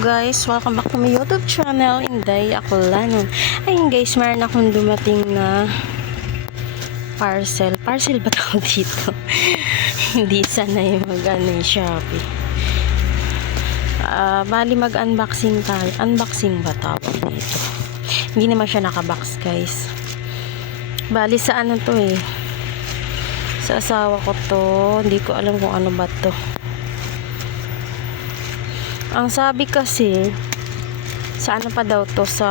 guys, welcome back to my YouTube channel, Inday Akulanon. Ayun guys, meron akong dumating na parcel ba tawag dito? Hindi sana yung mag-ano yung Shopee. Bali mag-unboxing tayo. Unboxing ba tawag dito? Hindi naman siya nakabox guys. Bali sa ano to eh, sa asawa ko to. Hindi ko alam kung ano ba to. Ang sabi kasi, sa ano pa daw to, sa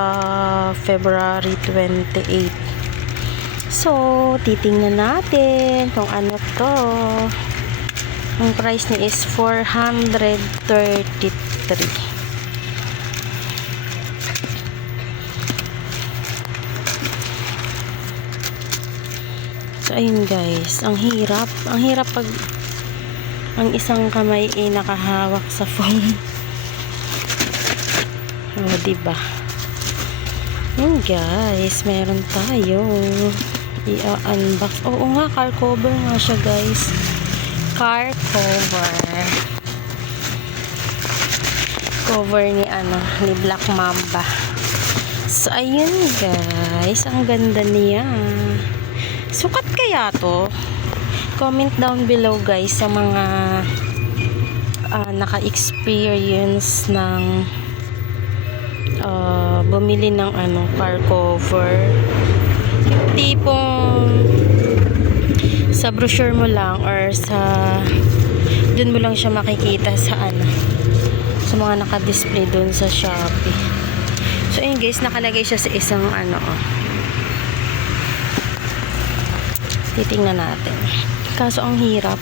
February 28. So, titingnan natin kung ano to. Ang price niya is 433. So, ayun guys. Ang hirap. Ang hirap pag ang isang kamay ay nakahawak sa phone. Oh, diba? Yun guys, meron tayo i-unbox. Oo nga, car cover nga siya guys. Car cover ni ni Black Mamba. So ayun guys, ang ganda niya. Sukat kaya to? Comment down below guys sa mga naka-experience ng bumili ng car cover. Yung tipong sa brochure mo lang or dun mo lang siya makikita sa sa mga naka-display dun sa Shopee. So ayun guys, nakalagay siya sa isang titingnan natin. Kaso ang hirap.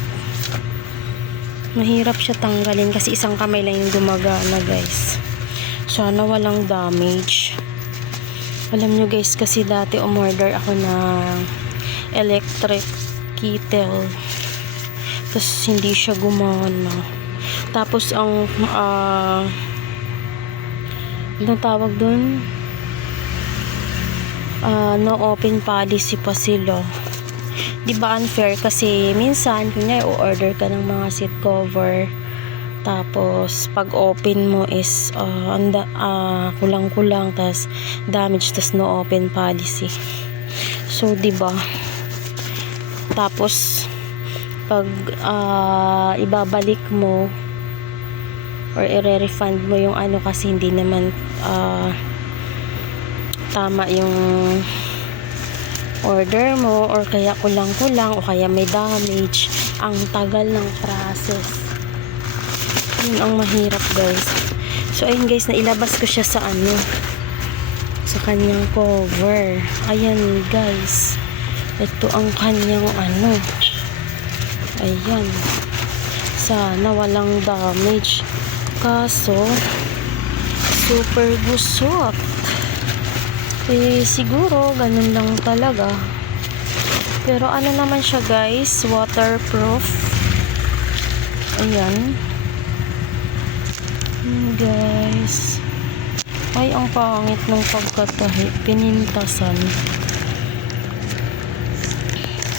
Mahirap siya tanggalin kasi isang kamay lang yung gumagana guys. Sana walang damage. Alam nyo guys, kasi dati umorder ako ng electric kettle. Tapos hindi siya gumana. Tapos ang anong tawag dun? No open policy pa sila. Diba unfair? Kasi minsan, kunya i-order ka ng mga seat cover. Tapos pag open mo is kulang-kulang, tas damage, tas no open policy. So 'di ba? Tapos pag ibabalik mo or i-refund mo yung kasi hindi naman tama yung order mo, or kaya kulang-kulang, o kaya may damage, ang tagal ng process. Yun ang mahirap guys. So ayun guys, nailabas ko siya sa sa kanyang cover. Ayan guys, ito ang kanyang ayan, sana walang damage, kaso super gusot. Siguro ganun lang talaga, pero naman siya guys, waterproof. Ayan guys, ay ang pangit ng pagkatahi, pinintasan.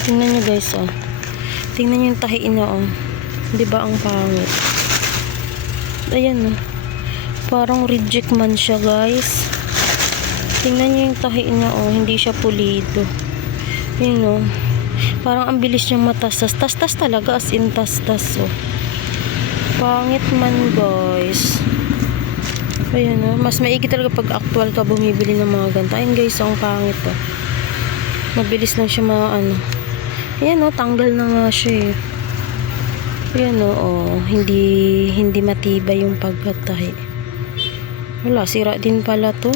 Tingnan nyo guys, tingnan nyo yung tahi na diba ang pangit. Ayan parang reject man siya guys. Tingnan nyo yung tahi niya hindi siya pulido. Yun parang ang bilis niyang matastas. Tas talaga, as in tas-tas pangit man guys. Ayan mas maigi talaga pag actual ka bumibili ng mga ganito. Ayun guys, ang pangit mabilis lang siya ayan tanggal na nga siya ayan hindi matibay yung pagkatahi. Wala, sira din pala to.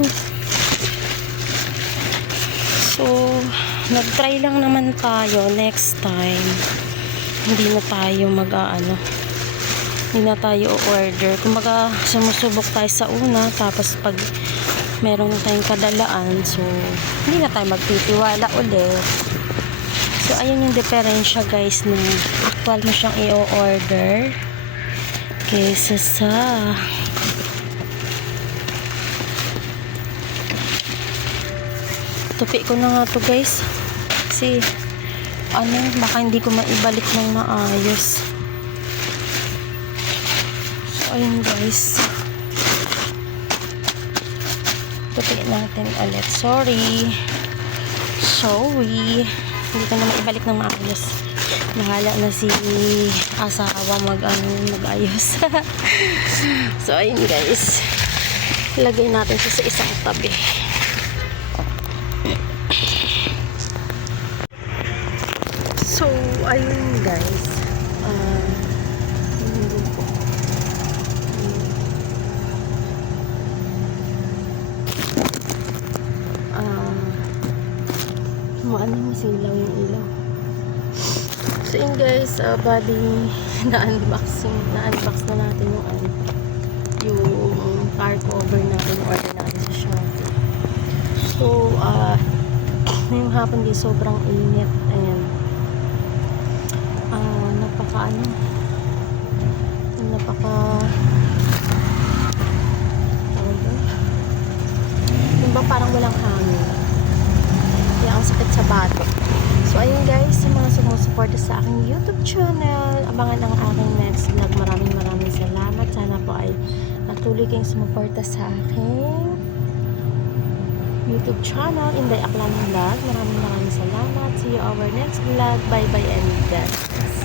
So nag-try lang naman tayo. Next time hindi na tayo hindi na tayo order. Kumbaga sumusubok tayo sa una, tapos pag meron na tayong kadalaan, so hindi na tayo magtitiwala ulit. So ayun yung diferensya guys, na actual mo siyang i-order kaysa sa tupi ko na nga to guys, kasi baka hindi ko maibalik ng maayos. So ayun guys, puputiin natin ulit. Sorry. Hindi ko naman ibalik ng maayos. Nahala na si asawa mag-ayos. So, ayun guys. Ilagay natin siya sa isang tabi. So, ayun guys. Hindi ko. Masilaw yung ilaw. So, yun guys. Bali, na-unbox na natin yung car cover natin, yung order natin sa Shopee. So, ngayong hapon guys, sobrang init. Ayan. Yung ba parang walang hangin. Kaya ang sakit sa bato. So, ayun guys, sa mga sumusuporta sa aking YouTube channel, abangan ang aking next vlog. Maraming salamat. Sana po ay patuloy kayong sumuporta sa aking YouTube channel, Inday Aklan Vlog. Maraming salamat. See you our next vlog. Bye bye and God bless.